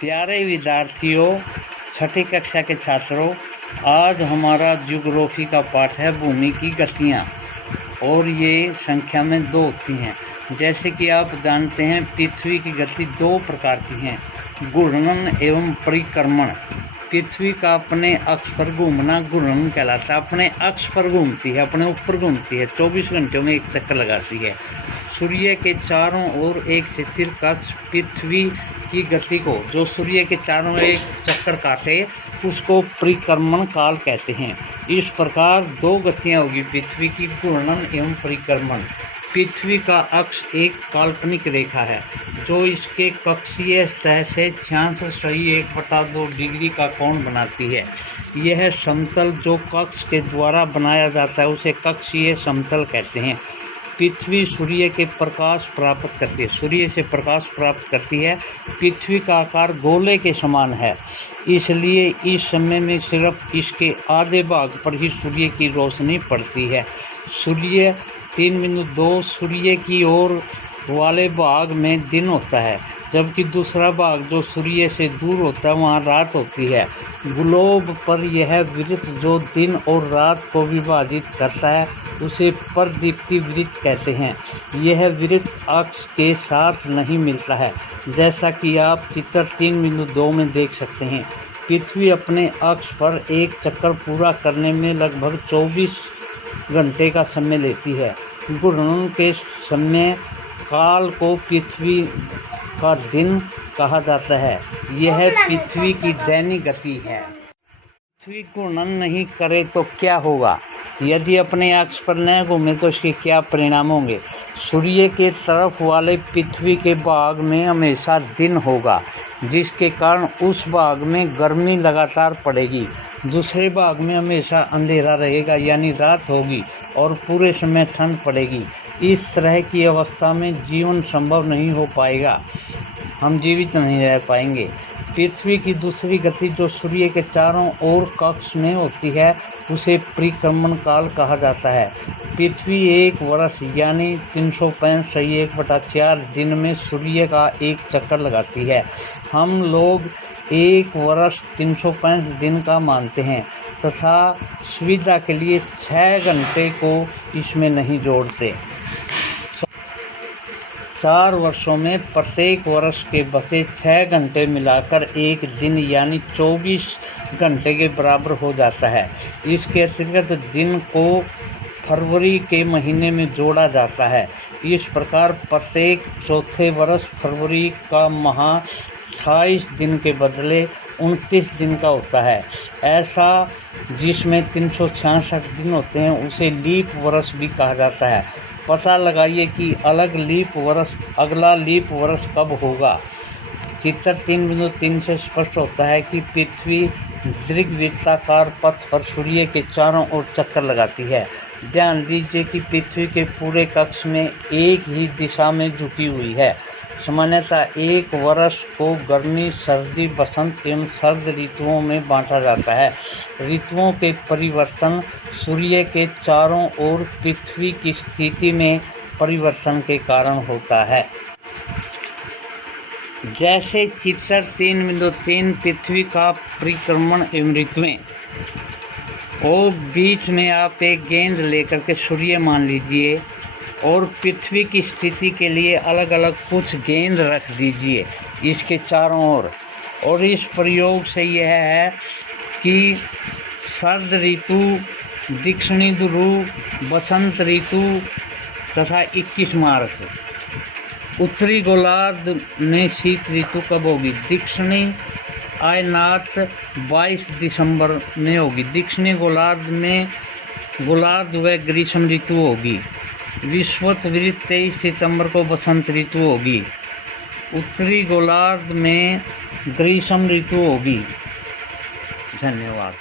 प्यारे विद्यार्थियों, छठी कक्षा के छात्रों, आज हमारा ज्योग्राफी का पाठ है भूमि की गतियाँ और ये संख्या में 2 होती हैं। जैसे कि आप जानते हैं पृथ्वी की गति 2 प्रकार की हैं, घूर्णन एवं परिक्रमण। पृथ्वी का अपने अक्ष पर घूमना घूर्णन कहलाता है। अपने अक्ष पर घूमती है, अपने ऊपर घूमती है, 24 घंटों में एक चक्कर लगाती है। सूर्य के चारों ओर एक स्थिर कक्ष पृथ्वी की गति को, जो सूर्य के चारों ओर एक चक्कर काटे, उसको परिक्रमण काल कहते हैं। इस प्रकार 2 गतियाँ होगी पृथ्वी की, घूर्णन एवं परिक्रमण। पृथ्वी का अक्ष एक काल्पनिक रेखा है जो इसके कक्षीय सतह से 66.1/2 डिग्री का कोण बनाती है। यह समतल जो कक्ष के द्वारा बनाया जाता है उसे कक्षीय समतल कहते हैं। पृथ्वी सूर्य के प्रकाश प्राप्त करती है, सूर्य से प्रकाश प्राप्त करती है। पृथ्वी का आकार गोले के समान है, इसलिए इस समय में सिर्फ इसके आधे भाग पर ही सूर्य की रोशनी पड़ती है। सूर्य 3:2 सूर्य की ओर वाले भाग में दिन होता है, जबकि दूसरा भाग जो सूर्य से दूर होता है वहाँ रात होती है। ग्लोब पर यह वृत्त जो दिन और रात को विभाजित करता है उसे परदीप्ति वृत्त कहते हैं। यह वृत्त अक्ष के साथ नहीं मिलता है, जैसा कि आप चित्र 3:2 में देख सकते हैं। पृथ्वी अपने अक्ष पर एक चक्कर पूरा करने में लगभग 24 घंटे का समय लेती है। घूर्णन के समय काल को पृथ्वी का दिन कहा जाता है। यह पृथ्वी की दैनिक गति है। पृथ्वी घूर्णन नहीं करे तो क्या होगा? यदि अपने अक्ष पर न घूमे तो इसके क्या परिणाम होंगे? सूर्य के तरफ वाले पृथ्वी के भाग में हमेशा दिन होगा, जिसके कारण उस भाग में गर्मी लगातार पड़ेगी। दूसरे भाग में हमेशा अंधेरा रहेगा, यानी रात होगी और पूरे समय ठंड पड़ेगी। इस तरह की अवस्था में जीवन संभव नहीं हो पाएगा, हम जीवित नहीं रह पाएंगे। पृथ्वी की दूसरी गति जो सूर्य के चारों ओर कक्ष में होती है उसे परिक्रमण काल कहा जाता है। पृथ्वी 1 वर्ष यानी 365.1/4 दिन में सूर्य का एक चक्कर लगाती है। हम लोग 1 वर्ष 365 दिन का मानते हैं तथा सुविधा के लिए 6 घंटे को इसमें नहीं जोड़ते। 4 वर्षों में प्रत्येक वर्ष के बचे 6 घंटे मिलाकर एक दिन यानी 24 घंटे के बराबर हो जाता है। इसके अतिरिक्त दिन को फरवरी के महीने में जोड़ा जाता है। इस प्रकार प्रत्येक चौथे वर्ष फरवरी का माह 28 दिन के बदले 29 दिन का होता है। ऐसा जिसमें 366 दिन होते हैं उसे लीप वर्ष भी कहा जाता है। पता लगाइए कि अगला लीप वर्ष कब होगा। चित्र 3:3 से स्पष्ट होता है कि पृथ्वी दीर्घवृत्ताकार पथ पर सूर्य के चारों ओर चक्कर लगाती है। ध्यान दीजिए कि पृथ्वी के पूरे कक्ष में एक ही दिशा में झुकी हुई है। सामान्यतः एक वर्ष को गर्मी, सर्दी, बसंत एवं शरद ऋतुओं में बांटा जाता है। ऋतुओं के परिवर्तन सूर्य के चारों ओर पृथ्वी की स्थिति में परिवर्तन के कारण होता है। जैसे चित्र 3:3 पृथ्वी का परिक्रमण एवं ऋतुएं, और बीच में आप एक गेंद लेकर के सूर्य मान लीजिए और पृथ्वी की स्थिति के लिए अलग अलग कुछ गेंद रख दीजिए इसके चारों ओर। और इस प्रयोग से यह है कि शरद ऋतु, दक्षिणी ध्रुव, बसंत ऋतु तथा 21 मार्च। उत्तरी गोलार्ध में शीत ऋतु कब होगी? दक्षिणी आयनात 22 दिसंबर में होगी। दक्षिणी गोलार्ध में गोलार्ध व ग्रीष्म ऋतु होगी। विषुवत-वृत्त 23 सितंबर को बसंत ऋतु होगी। उत्तरी गोलार्ध में ग्रीष्म ऋतु होगी। धन्यवाद।